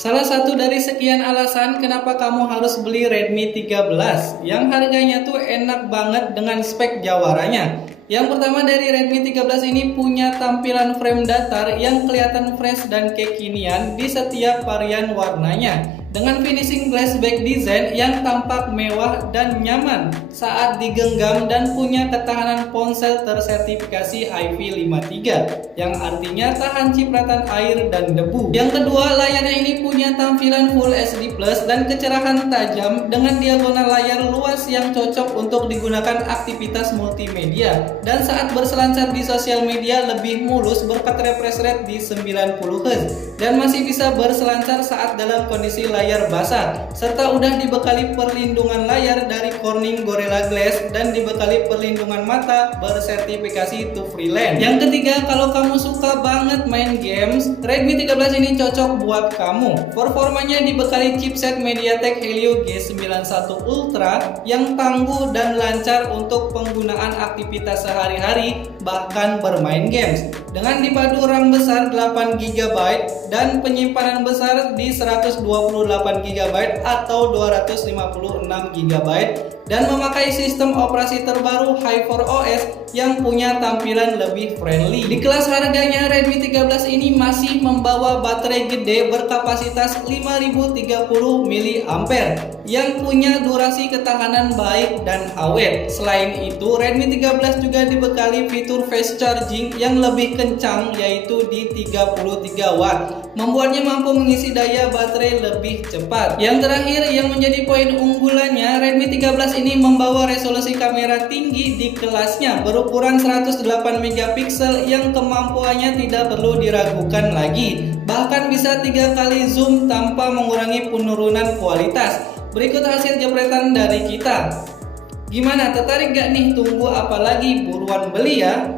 Salah satu dari sekian alasan kenapa kamu harus beli Redmi 13 yang harganya tuh enak banget dengan spek jawarannya. Yang pertama, dari Redmi 13 ini punya tampilan frame datar yang kelihatan fresh dan kekinian di setiap varian warnanya, dengan finishing glass back design yang tampak mewah dan nyaman saat digenggam, dan punya ketahanan ponsel tersertifikasi IP53 yang artinya tahan cipratan air dan debu. Yang kedua, layarnya ini punya tampilan Full HD Plus dan kecerahan tajam dengan diagonal layar luas yang cocok untuk digunakan aktivitas multimedia, dan saat berselancar di sosial media lebih mulus berkat refresh rate di 90Hz dan masih bisa berselancar saat dalam kondisi layar basah, serta udah dibekali perlindungan layar dari Corning Gorilla Glass dan dibekali perlindungan mata bersertifikasi TOF Freelance. Yang ketiga, kalau kamu suka banget main games, Redmi 13 ini cocok buat kamu. Performanya dibekali chipset MediaTek Helio G91 Ultra yang tangguh dan lancar untuk penggunaan aktivitas sehari-hari, bahkan bermain games. Dengan dipadu RAM besar 8GB dan penyimpanan besar di 128GB atau 256GB, dan memakai sistem operasi terbaru HyperOS yang punya tampilan lebih friendly. Di kelas harganya, Redmi 13 ini masih membawa baterai gede berkapasitas 5030 mAh yang punya durasi ketahanan baik dan awet. Selain itu, Redmi 13 juga dibekali fitur fast charging yang lebih kencang, yaitu di 33 watt, membuatnya mampu mengisi daya baterai lebih cepat. Yang terakhir, yang menjadi poin unggulannya, Redmi 13 ini membawa resolusi kamera tinggi di kelasnya berukuran 108MP yang kemampuannya tidak perlu diragukan lagi, bahkan bisa 3 kali zoom tanpa mengurangi penurunan kualitas. Berikut hasil jepretan dari kita. Gimana, tertarik gak nih? Tunggu apa lagi, buruan beli ya.